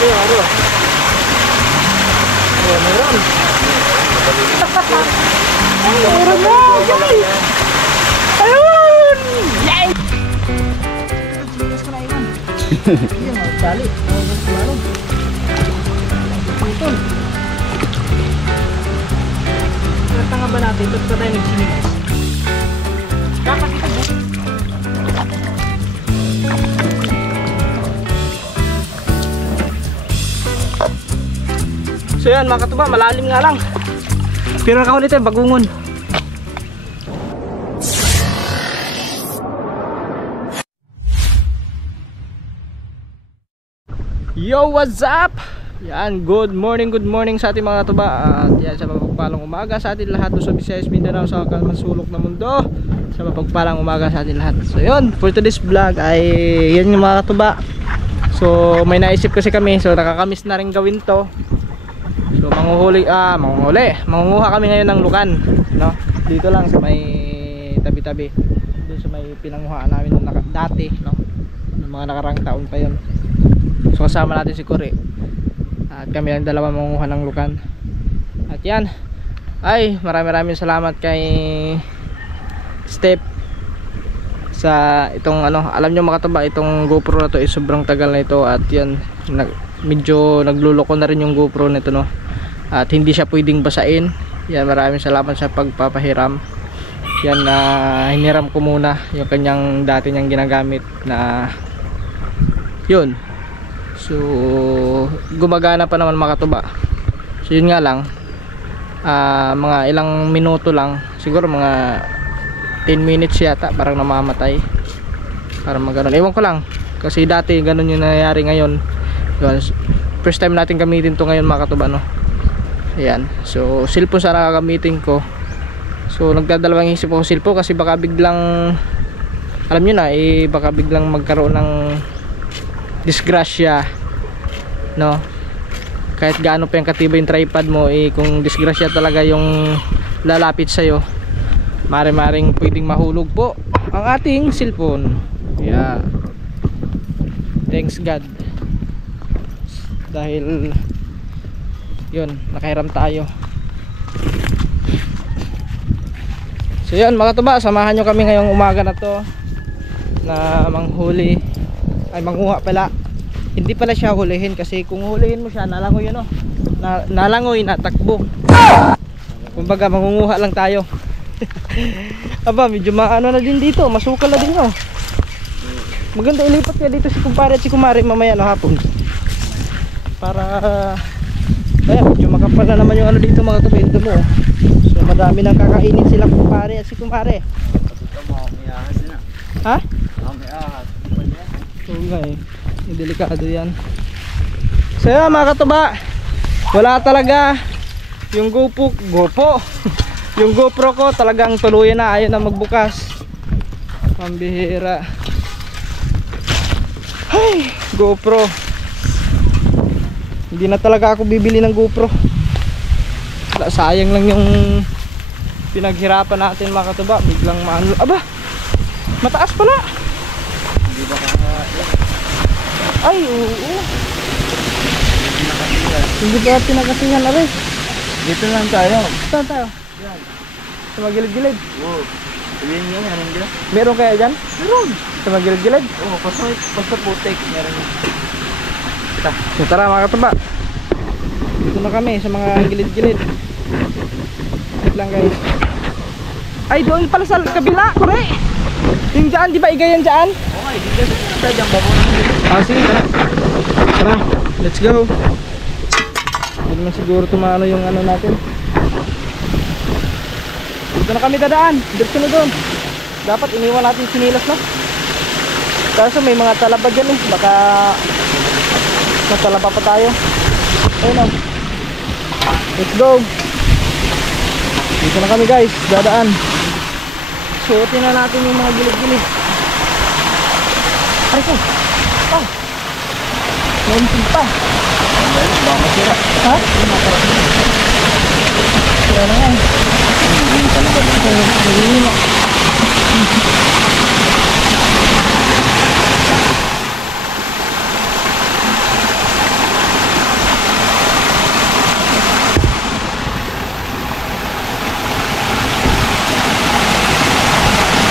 Meron. Meron na, guys! Ayun! Yay! Iya, mau balik. Mau kemana? Betul. Tengah ba natin? Ba't pa tayo nagsinigas? Dapat kita bu. So yan mga katuba, malalim nga lang. Pero nakahuli tayo, bagungon. Yo, what's up? Yan, good morning sa ating mga tuba. At yan, sa mapagpalang umaga sa ating lahat sa Visayas, Mindanao, sa kalmansulok na mundo. Sa mapagpalang umaga sa ating lahat. So yun, for today's vlog ay yan yung mga tuba. So may naisip kasi kami, so nakakamiss na rin gawin to. So mangunguha kami ngayon ng lukan, no? Dito lang sa may tabi-tabi. Doon sa may pinanguhaan namin nung dati, no? Ng mga nakarang taon pa 'yon. So kasama natin si Kuri. At kami lang dalawa mangunguha ng lukan. At yan. Ay, maraming salamat kay Step sa itong alam nyo mga katuba, itong GoPro na to is sobrang tagal na ito. At yan, medyo nagluloko na rin yung GoPro nito, no? At hindi siya pwedeng basain. Yan, maraming salamat sa pagpapahiram. Yan, hiniram ko muna yung kanyang dati niyang ginagamit na yun. So gumagana pa naman mga katuba. So yun nga lang, mga ilang minuto lang, siguro mga 10 minutes yata, parang namamatay. Parang magano'n, ewan ko lang, kasi dati ganun yung nangyayari. Ngayon first time natin gamitin to ngayon mga katuba, no? Ayan, so cellphone sana gagamitin ko. So nagdadalawang isip ako cellphone kasi baka biglang, alam nyo na, baka biglang magkaroon ng disgrasya, no? Kahit gaano pa yung katibay yung tripod mo, kung disgrasya talaga yung lalapit sa'yo, maring pwedeng mahulog po ang ating cellphone. Yeah, thanks God, dahil yun, nakahiram tayo. So yun mga tuba, samahan nyo kami ngayong umaga na to na manghuli, ay manguha pala. Hindi pala siya hulihin, kasi kung hulihin mo siya, nalangoy yun, nalangoy, natakbo. Kumbaga mangunguha lang tayo. Aba, medyo maano na din dito, masukal na din, oh. Maganda ilipat kaya dito si kumpare at si kumare mamaya no hapon, para kaya medyo makapal na naman yung dito mga tubindo mo. So madami nang kakainin sila kumpare at si kumare. Ha? Oo nga delikado yan. So yan mga katuba, wala talaga yung yung GoPro ko talagang tuluyan na, ayaw na magbukas. Pambihira. Ay, GoPro, hindi na talaga ako bibili ng GoPro. Sayang lang yung pinaghirapan natin mga katuba. Biglang maano, aba, mataas pala. Hindi ba ay, oo. Hindi ba pinagkasihan na rin? Dito lang tayo. Saan tayo? Yan. Sa magilid-gilid? Oo. Sabihin nyo, meron dyan. Meron kaya dyan? Meron. Sa magilid-gilid? Oo, basta putik. Meron yun. Kita. So tara mga katuba, dito na kami sa mga gilid-gilid. Wait lang guys. Ay, doon pala sa kabila, kore. Yung dyan, di ba igayan dyan? Okay, dito dyan ba po? Sige, tara. Tara, let's go. Hindi naman siguro tumano yung natin. Dito na kami dadaan. Dito na doon. Dapat iniwan natin sinilas, no? Kaso may mga talaba dyan, baka matalaba pa tayo. Ayun, oh. Let's go. Dito na kami guys, dadaan. Suotin na natin yung mga gilid-gilid. Ay ko. Oh. Nanti pa. Baka masira. Ha? Sira na yan. Hindi pa na ba? Hindi na.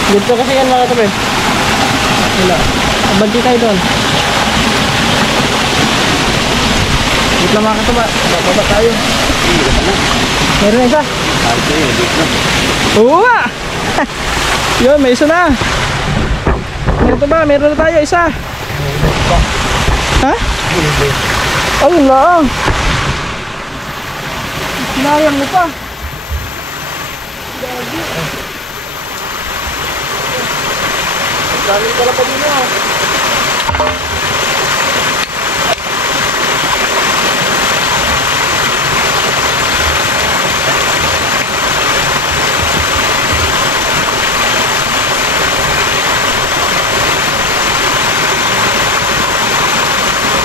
Dito kasi yan mga katabi. Wala. Abanti tayo doon. Dito lang mga katabi. Bababa tayo. Meron na isa. Oo nga. Yun, may isa na. Mga katabi, meron na tayo isa. Ha? Ay, lang. Sinayang mo pa. Galing ka lang pa din mo.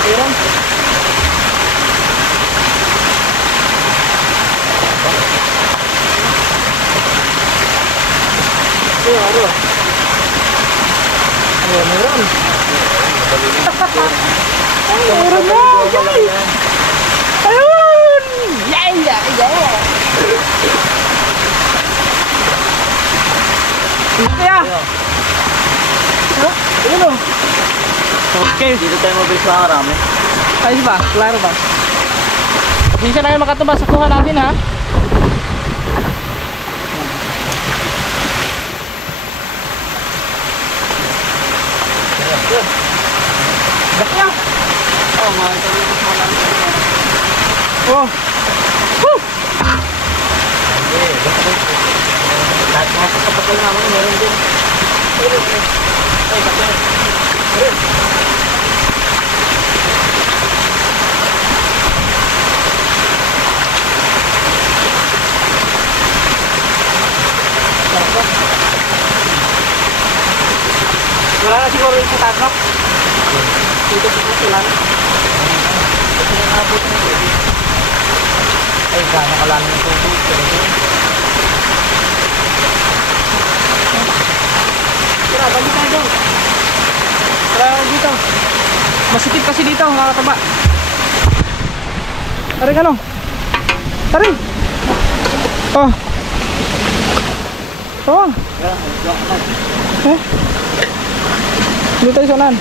Meron. Meron. Meron. Ay, meron na! Ayun! Yeah! Kaya? Ha? Ayun o. Okay. Dito tayo mabilis mga karami. Ayos ba? Klaro ba? Pasensya na kayo makatubas sa kuha natin ha. Bakya! Oh, mga ito dito mga karami. Oh! Woo! Lahat mga kapatid namin meron din. Ay, bakit? Wala na siguro yung putatrap. Dito sa kasilan. Kasi nakabot na ito. Ay, gano'n kalamin ng tubig. Tara, balik tayo doon. Tara dito. Masitip kasi dito mga kataba. Taring ano? Taring! Oh! Oh! Eh? Dito tayo sa unahan.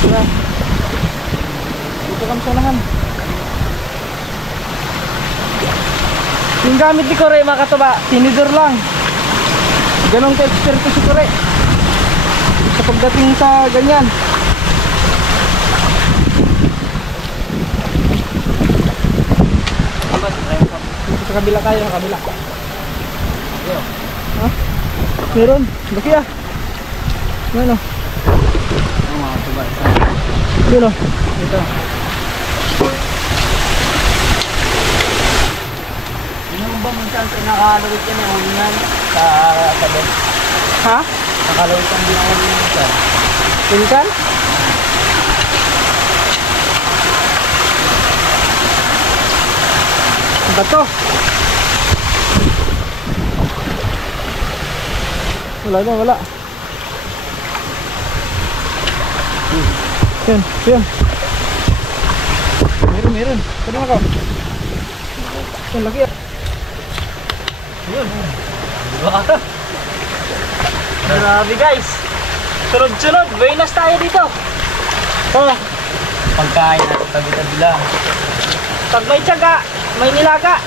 Tara. Dito kami sa unahan. Yung gamit ni Kore mga kataba, tinidor lang. Ganong ka-expert si Kore sa pagdating sa ganyan. Sa kabila tayo, sa kabila. Ha? Meron, laki ah. Ano? Mga tuba. Yun o. Ito. Yung ba minsan nakalawit yan yung ulingan sa tabi? Ha? Nakalawit yan din ang ulingan sa Pinkan? Bato. Wala na, wala. Yun, yun. Meron. Pwede mo ako. Yun, laki ah. yun. Grabe guys. Sunod-sunod. Buenas tayo dito. Oh, Pagkain at tabi-tabi lang. pag may tiyaga, may nilaga.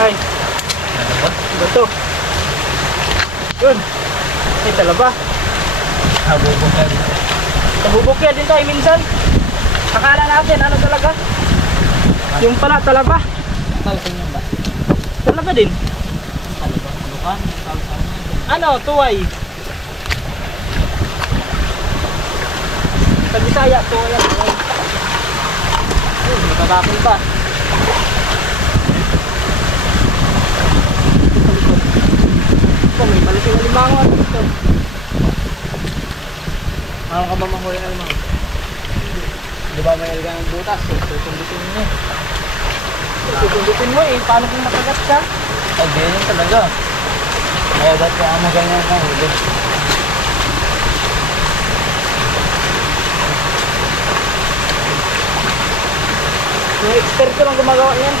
Ay, bato. Yun. Ay, talaba. Habubog ka dito. Nahubok yan din tayo minsan. Akala natin, ano talaga? Yung pala, talaba. Talsang yan ba? Talaga din. Talaba? Lukan? Talsang yan. Ano, tuway. Sa Bisaya, tuway yan. Tuway. Ayun, matatapon pa. Ito, may malaking alimango dito. Ano ka ba mahuli na naman? Di ba may alga ng butas? So, susundutin mo. Susundutin mo eh, paano kung nakagat ka? Ay, ganyan talaga. Kaya dati ang ganyan na huli. Mga eksperto lang gumagawa niyan.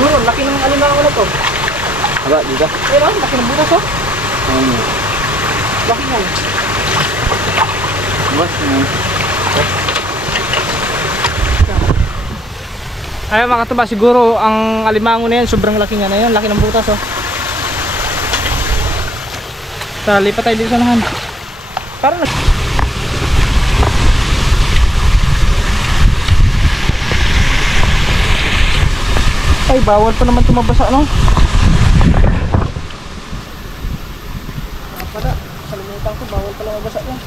Siguro, laki ng alimango na to. Aba, dito. Ayun oh, laki ng butas oh. Ano? Laki nga. Boss, Ayun mga katuba, siguro ang alimango na yan, sobrang laki nga na yan. Laki ng butas oh. Tara, lipat tayo dito sa nahan. Parang ay, bawal pa naman tumabasa, no? Pala, kalimutan ko, bawal pala mabasa yan.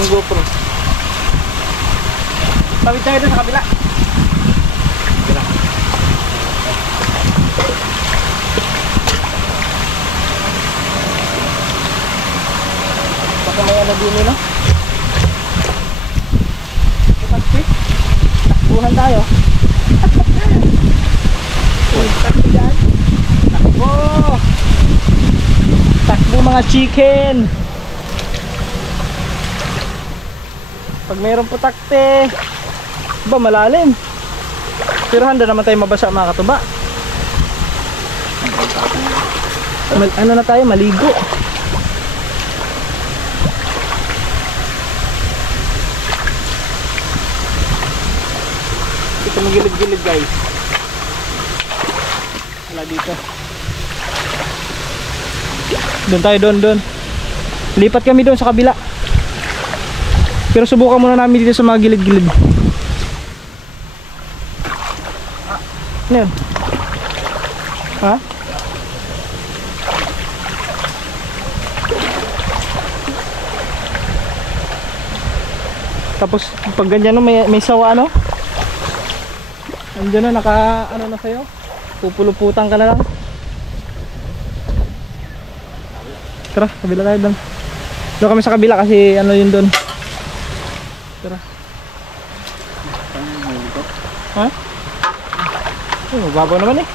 Yung GoPro. Tawid tayo doon sa kabila. Baka may ano din no? Takbuhan tayo. Uy, takbo dyan. Takbo! Takbo mga chicken! Pag mayroong putakte, ba malalim. Pero handa naman tayo mabasa mga katuba. Ano na tayo, maligo. Ito magilid-gilid guys. Wala dito. Doon tayo, doon. Lipat kami doon sa kabila. Pero subukan muna namin dito sa mga gilid-gilid. Ano yun? Ha? Tapos pag ganyan no, may sawa no? Andiyan na, naka ano na sa'yo? Pupuluputan ka na lang. Tara, kabila tayo doon. Doon kami sa kabila kasi ano yun doon. Tara. Ha? Magbabaw naman eh.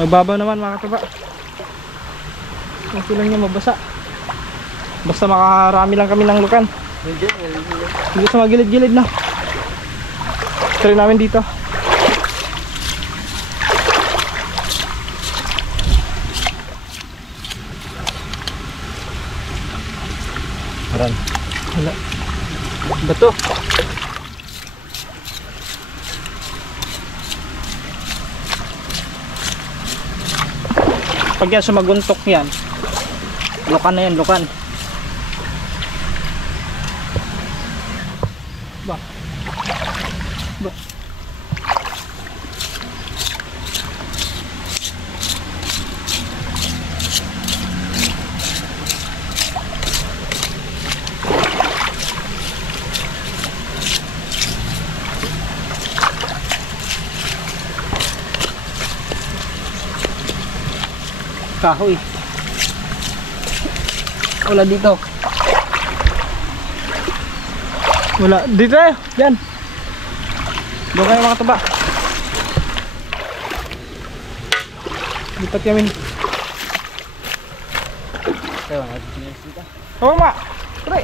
Magbabaw naman mga katuba. Okay lang niya mabasa. Basta makarami lang kami ng lukan. Dito sa mga gilid-gilid na. Try namin dito. Aran. Wala. Bato. Pag yan sumaguntok yan, lukan na yan, lukan. Ba. Ba. Kahoy. Wala dito. Wala. Dito tayo. Yan. Doon kayo mga katuba. Lipat kami. Kaya wala dito. Oo ma. Try.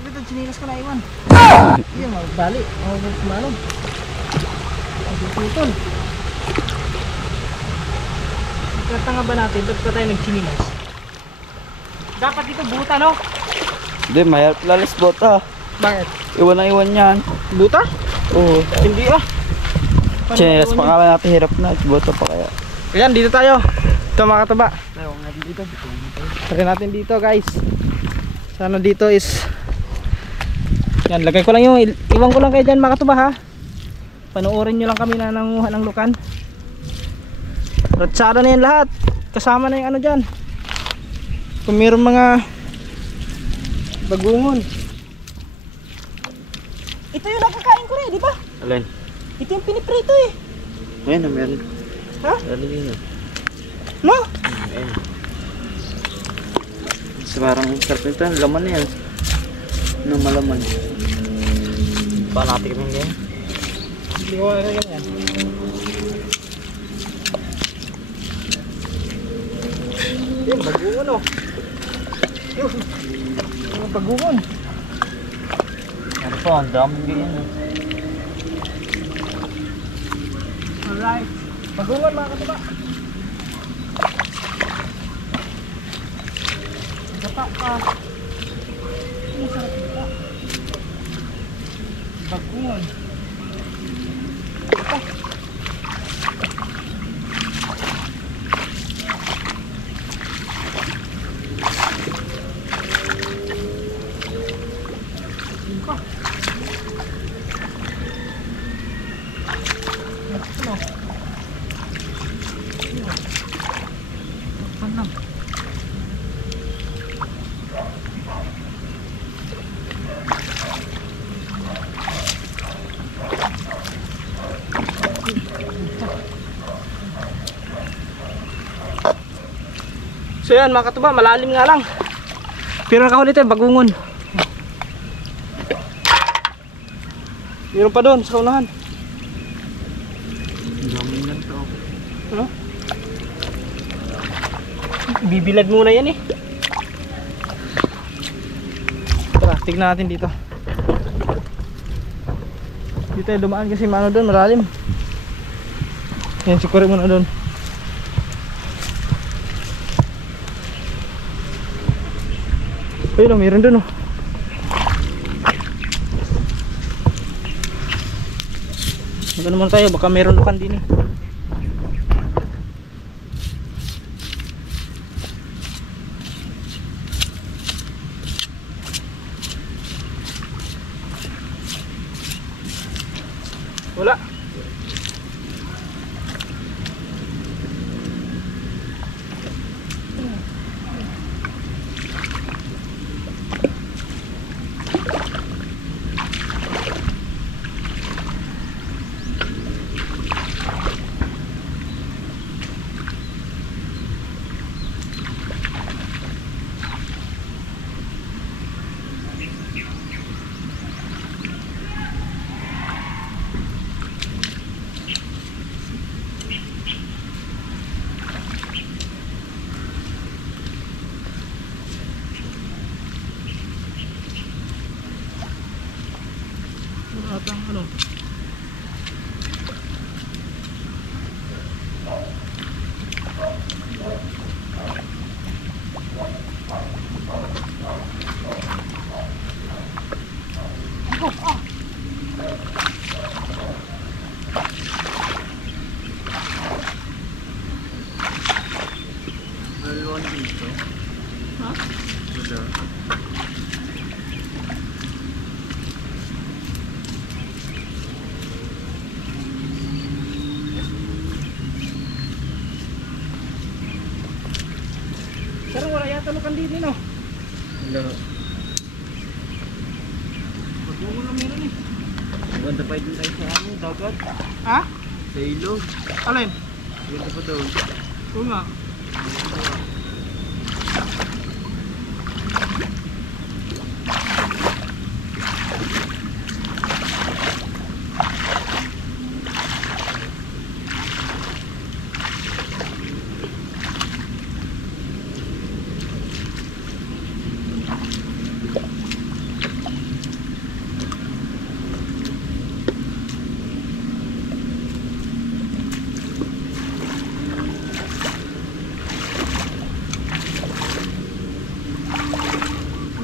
Dito chinilas ko na iwan. Yan magbali. Magbali. Putol. Tanga ba natin? Ba't pa tayo nagchinilas? Dapat dito buta, no? Hindi, mahirap lalis bota. Bakit? Iwan na iwan yan. Buta? Oo. Hindi ah. Chinelas pa kami natin, hirap na. Bota pa kaya. Ayan, dito tayo. Ito mga katuba. Try natin dito guys. Sana dito is yan, lagay ko lang yung iwan ko lang kayo dyan mga katuba ha. Panoorin nyo lang kami na nanguha ng lukan. Ratsada na yan lahat. Kasama na yung ano dyan. Kung mayroong mga bagungon. Ito yung nakakain ko rin, di ba? Alin? Ito yung piniprito eh. Ayan, meron. Ha? Alin yun. No? Ayan. Parang sarap ito. Laman na yan. Ano malaman? Ba natin kami ngayon? Hindi ko na yan. Yung bagungon oh. Yung bagungon. Ano po, ang dami ganyan. Alright. Bagungon mga katuba. Gata pa. Ang sarap gata. Bagungon. Gata. So yan mga katuba, malalim nga lang. Pero nakahuli tayo, bagungon. Meron pa doon sa unahan. Ang dami na ito. Ano? Bibilad muna yan eh. Tara, tignan natin dito. Dito tayo dumaan kasi mano doon, malalim. Yan, sikurin muna doon. Ayun o, meron doon o. Magano muna tayo, baka meron lukan din eh. Wala. Atang ano? Alon dito. Ha? Wala. Pero wala yata lukan din no? Wala. Bagungon lang meron eh. Ganda pa din tayo sa ano, dagat. Ha? Sa ilog. Alin? Ganda pa daw. Oo nga.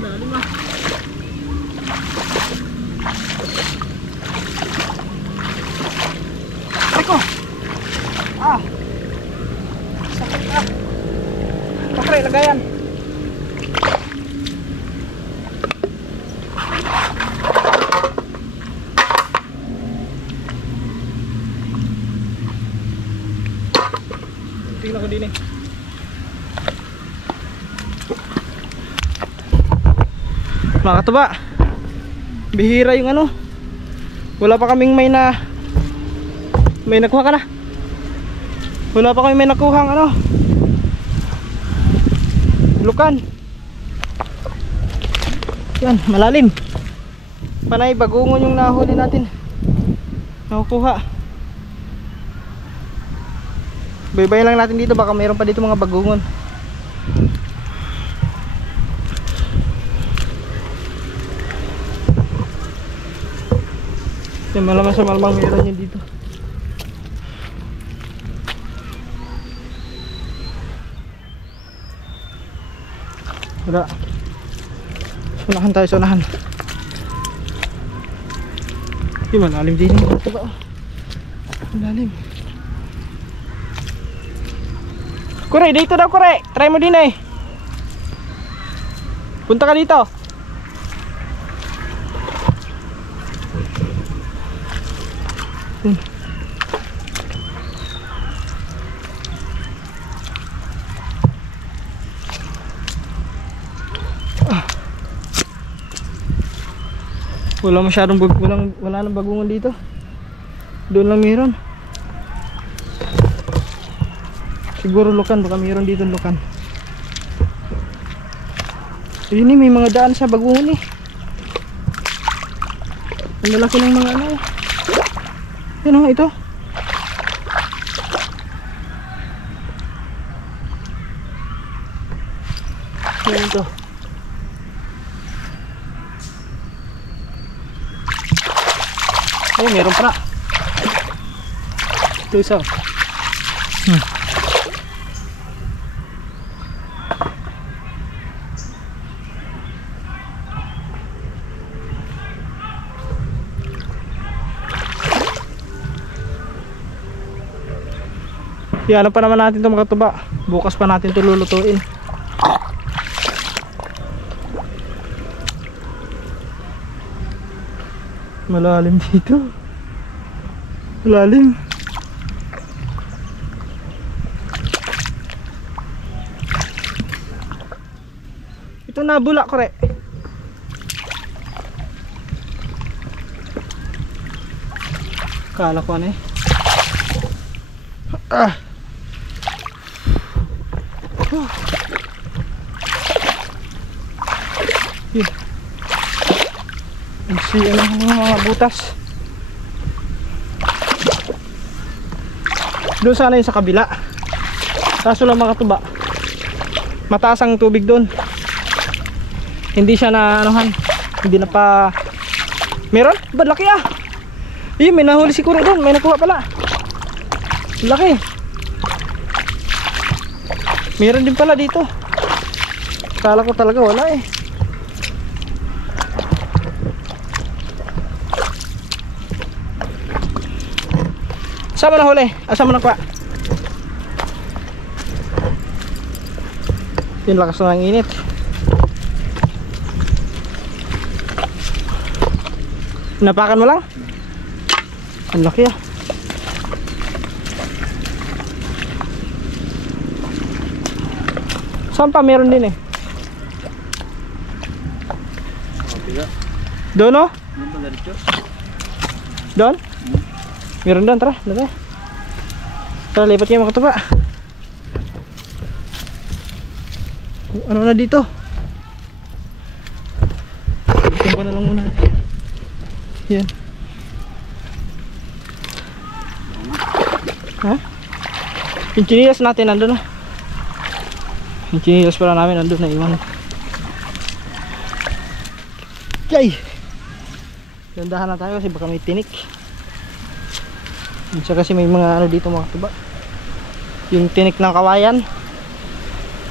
Lalim ah. Teko. Ah. Sakit ah. Kapre, lagayan. Tingnan ko din eh. Mga katuba, bihira yung ano. Wala pa kaming may nakuha ka na. Wala pa kaming may nakuhang ano, lukan. Yan, malalim. Panay bagungon yung nahuli natin. Nakukuha. Baybayin lang natin dito, baka mayroon pa dito mga bagungon. Yan, malamang sa malamang mayroon yun dito. Wala. Sunahan tayo, sunahan. Yung malalim din yung ito ba? Malalim. Kure, dito daw kure. Try mo din eh. Punta ka dito. Wala masyadong wala nang bagungon dito. Doon lang mayroon. Siguro lukan, baka mayroon dito lukan. Yun eh, may mga daan sa bagungon eh. Ang lalaki ng mga ano. Yun o, ito. Yan ito. Ay, meron pa na. Ito isa. Ano pa naman natin ito mga tuba. Bukas pa natin ito lulutuin. Malalim dito. Malalim. Ito nabula kore. Kala ko ano eh. Yun. Ano mga butas. Doon sana yung sa kabila. Kaso lang mga tuba, mataas ang tubig doon. Hindi siya na anuhan. Hindi na pa. Meron? Ba't laki ah? May nahuli si Kuro doon. May nakuha pala. Laki. Meron din pala dito. Kala ko talaga wala eh. Saan mo na huli? Saan mo nakuha? Yung lakas na ng init. Napakan mo lang? Ang laki ah. Saan pa? Meron din eh. Doon o? Doon? Meron doon, tara. Tara, lipat kayo mga katuba. Ano na dito? Ito ko na lang muna. Yan. Ha? Yung chinilas natin nandun na. Yung chinilas pala namin nandun na iwan. Okay. Gandahan na tayo kasi baka may tinik. At kasi may mga ano dito mga tuba. Yung tinik ng kawayan.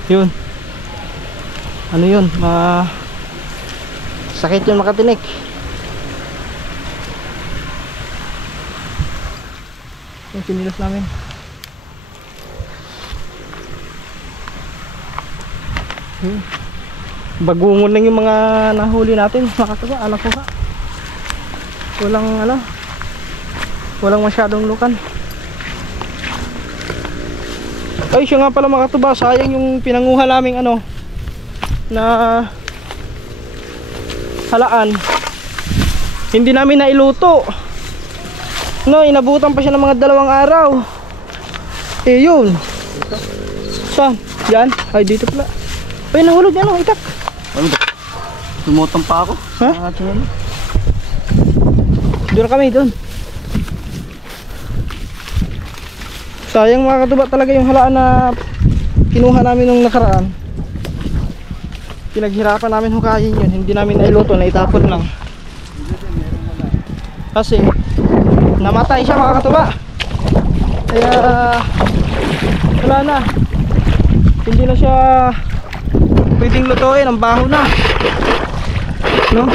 Yun. Ano yun? Sakit yun makatinik. Yung sinilas namin. Yun. Bagungon lang yung mga nahuli natin mga tuba. Alam ko ha. Walang masyadong lukan. Ay siya nga pala mga katuba, sayang yung pinanguha naming ano na halaan, hindi namin nailuto. No, inabutan pa siya ng mga 2 araw. Eh yun. Saan? Yan? Ay dito pala. Ay nahulog yan o, itak. Tumutong pa ako. Ha? Doon na kami, doon. Sayang mga katuba talaga yung halaan na kinuha namin nung nakaraan. Pinaghirapan namin hukayin yun. Hindi namin nailuto, naitapon lang. Kasi namatay siya mga katuba. Kaya wala na. Hindi na siya pwedeng lutuin, ang baho na. No?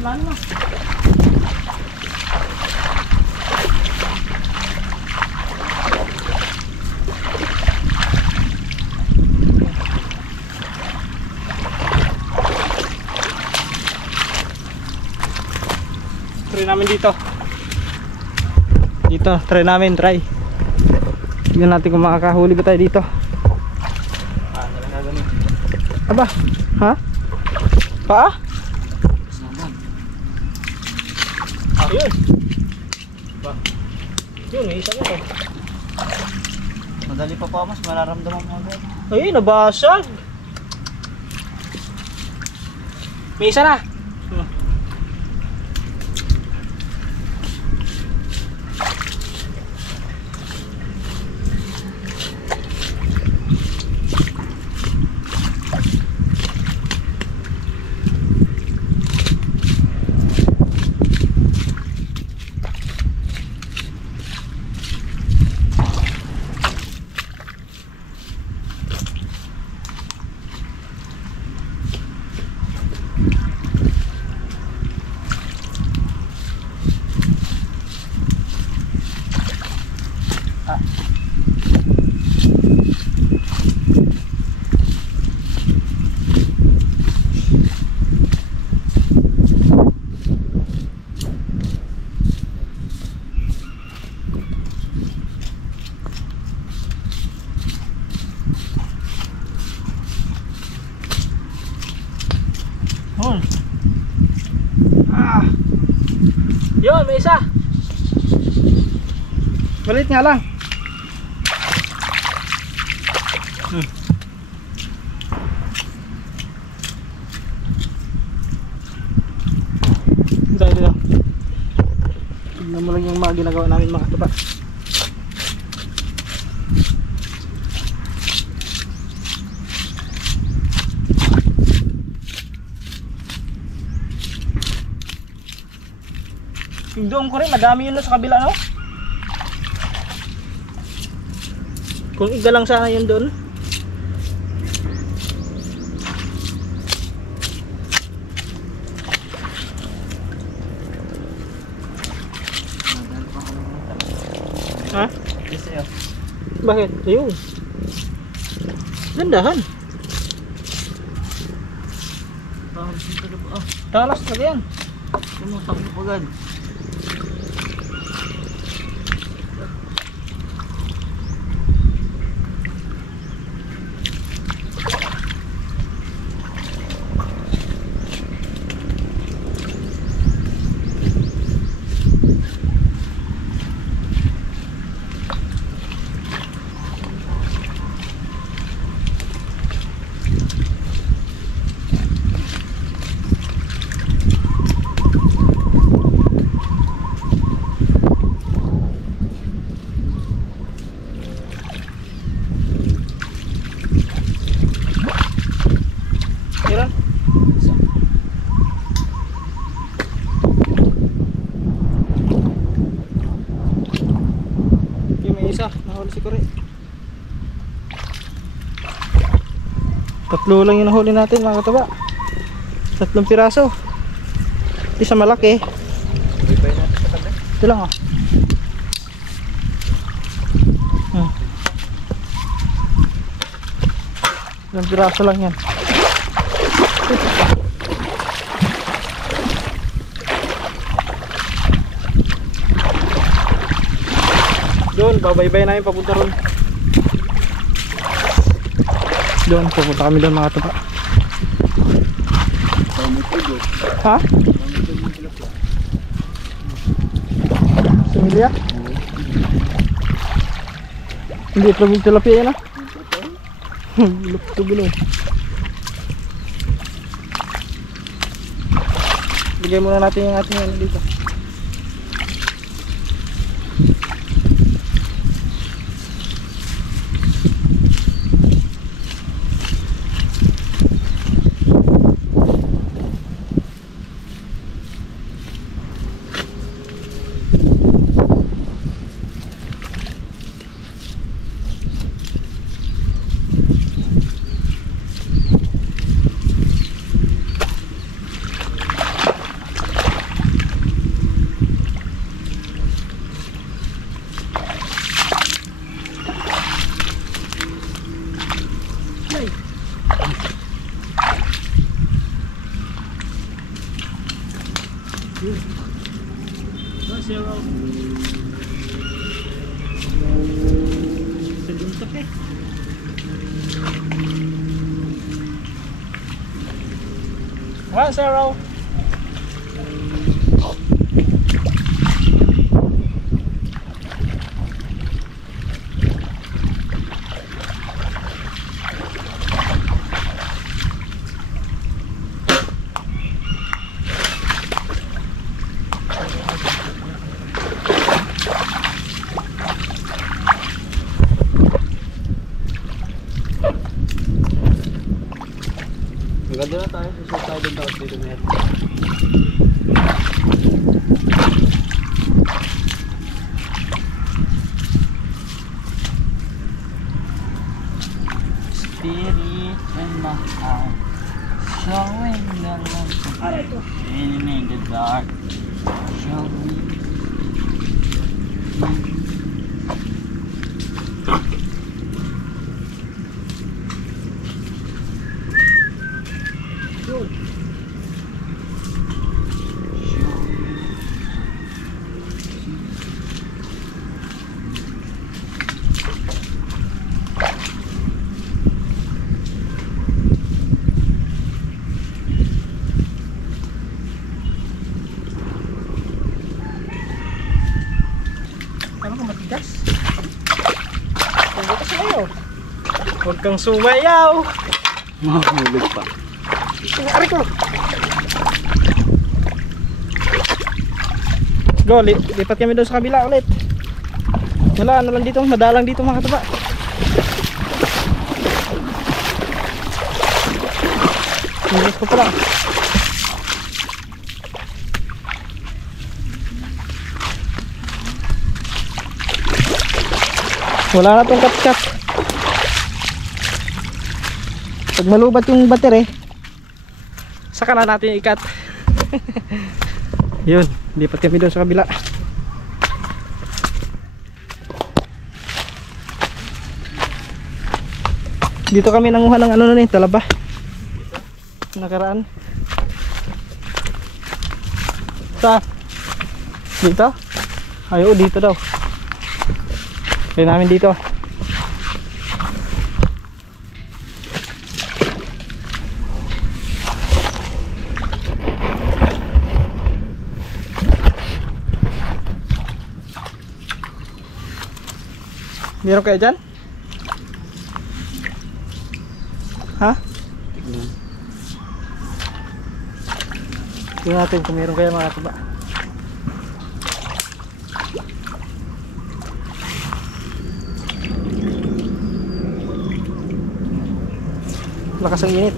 Wala na. Try namin dito. Try namin, try. Tingnan natin kung makakahuli ba tayo dito. Aba, ha? Pa? Ayun. Ba. Yun, may isa na. Madali pa pa mas mararamdaman mo agad. Ay, nabasag. May isa na. Yun, may isa. Balit nga lang. Dito. Tignan mo lang yung mga ginagawa namin mga katuba. Yung doon ko rin, madami yun sa kabila, no? Kung iga lang sana yun doon. Ha? Bakit? Ayun. Gandahan. Talas talaga yan. Tumutakbo pa agad. Tatlo lang yung nahuli natin mga kataba. 3 piraso. Isa malaki. Ito lang, oh. Ilang piraso lang yan. Doon, babaybay namin papunta ron. Doon, pupunta kami doon mga tuba. Ha? Sumilya? Hindi, tilapia yan, ah. Lupto gulo. Bigay muna natin yung ating ano dito. One zero. Maganda na tayo. Susot tayo din dapat dito meron. Spirit in my heart, showing the light in the dark. Show me. Ano ka matigas? Huwag ka sumayaw. Huwag kang sumayaw. Mahulog pa. Ari ko. Go, lipat kami doon sa kabila ulit. Wala, ano lang dito, madalang dito mga katuba. Lipat ko pala. Wala na tong kat-kat. Pag malubat yung battery, saka na natin ikat. Yun, lipat kami doon sa kabila. Dito kami nanguha ng ano na talaba. Nakaraan. Sa dito? Ayo, dito daw. Kaya namin dito. Meron kayo dyan? Ha? Tingnan natin kung meron kayo mga katuba. Lakas ang init.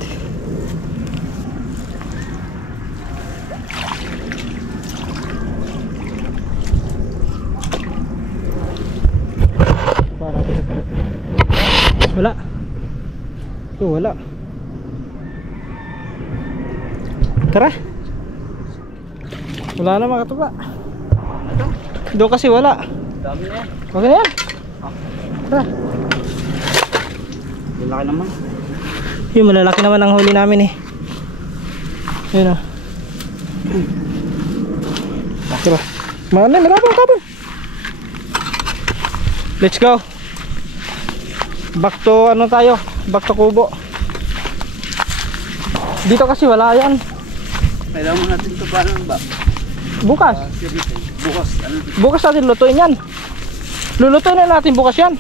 Wala. Oh, wala. Tara. Wala na mga katuba. Doon kasi wala. Dami na yan. Okay na yan. Tara. Laki naman. Yung malalaki naman ang huli namin eh. Yun o. Tara. Marapang. Let's go. Back to ano tayo? Back to Kubo. Dito kasi wala yan. Kailangan mo natin ito paano ba? Bukas. Bukas. Ano? Bukas natin lutuin yan. Lulutuin na natin bukas yan.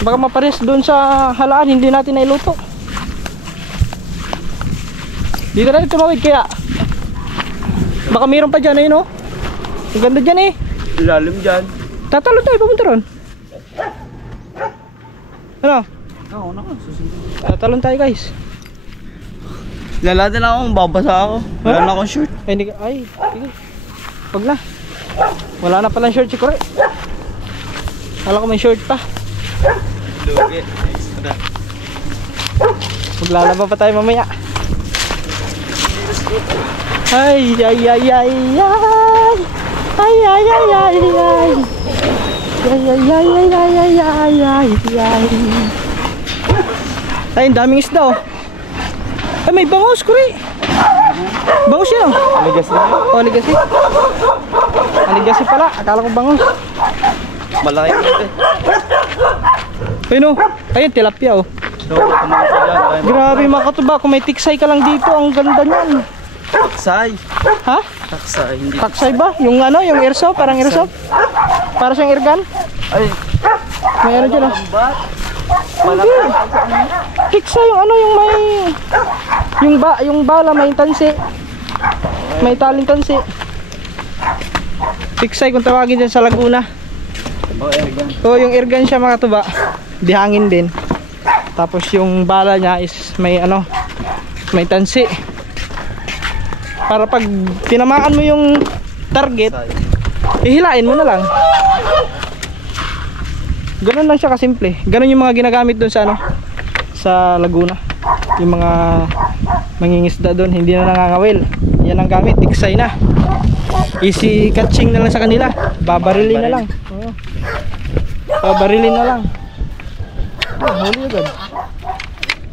Baka mapares doon sa halaan, hindi natin nailuto. Dito na tumawid kaya. Baka mayroon pa dyan, ayun oh. Ang ganda dyan eh. Lalim dyan. Tatalon tayo, papunta ron. Ano? Oo, susunod. Tatalon tayo guys. Lalada na ako, babasa ako. Wala na akong shirt. Ay, hindi ka, ay, sige. Wag na. Wala na palang short si Kore. Kala ko may short pa. Lugi. Maglalaban pa tayo mamaya. Ay, ay, ay, ay, ay. Ay, ay, ay, ay, ay. Ay, ay, ay, ay, ay, ay, ay, ay, ay. Ay, ang daming isda oh. Ay, may bangus, Kore. Bangus yun oh. Aligas na yun. Oh, aligasi. Aligasi pala, akala ko bangus. Malaki ito eh. Ayun oh. Ayun, tilapia oh. So, kumakas ka dyan. Grabe mga katuba, kung may tiksay ka lang dito, ang ganda niyan. Taksay. Ha? Taksay, hindi. Taksay ba? Yung ano, yung airsoft, parang airsoft? Para siyang airgun? Ay, May ano dyan oh. lambat. Hindi. Tiksay yung ano, yung may... yung bala, may tansi. May taling tansi. Tiksay kung tawagin dyan sa Laguna. Oh, airgun. Oo, yung airgun siya mga katuba. Di hangin din. Tapos yung bala niya is may ano, may tansi. Para pag tinamaan mo yung target, ihilain mo na lang. Ganun lang siya kasimple. Ganun yung mga ginagamit doon sa ano, sa Laguna. Yung mga mangingisda doon, hindi na nangangawil. Yan ang gamit, tiksay na. Easy catching na lang sa kanila. Babarilin na lang. Oo. Babarilin na lang. Huli agad.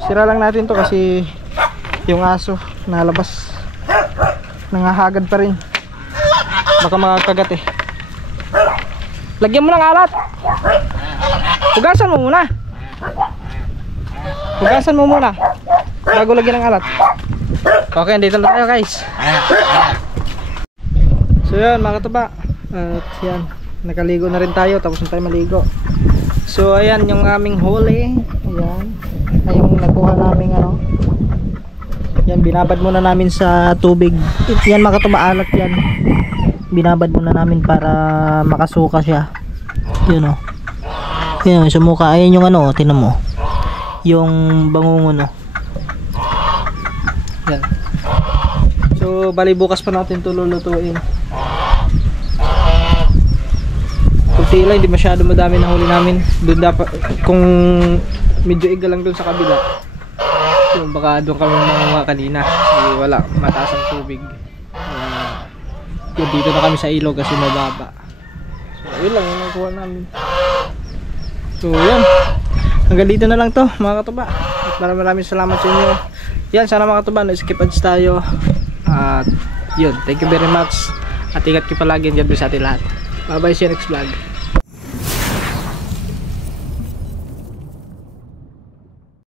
Sira lang natin to kasi yung aso nalabas. Nangahagad pa rin. Baka makakagat eh. Lagyan mo ng alat. Hugasan mo muna. Hugasan mo muna bago lagyan ng alat. Okay, dito na tayo guys. So yan mga katuba. At yan, nakaligo na rin tayo. Tapos na tayo maligo. So ayan yung aming huli. Ayan. Ay yung nakuha naming ano. Yan, binabad muna namin sa tubig. Yan mga katuba, alat yan. Binabad muna namin para makasuka siya. Yun o. Yun, sumuka. Ayan yung ano, tinan mo. Yung bangungon o. Yan. So bali bukas pa natin ito lulutuin. Kunti lang, hindi masyado madami na huli namin. Doon dapat, kung medyo iga lang doon sa kabila, yung baka doon kami mga kanina. Wala, mataas ang tubig. Yun, dito na kami sa ilog kasi mababa. So yun lang yung nakuha namin. So yan, hanggang dito na lang to mga katuba. At maraming salamat sa inyo. Yan, sana mga katuba, na-skip ads tayo. At yun, thank you very much. At ingat kayo palagi, God bless sa atin lahat. Bye bye, see you next vlog.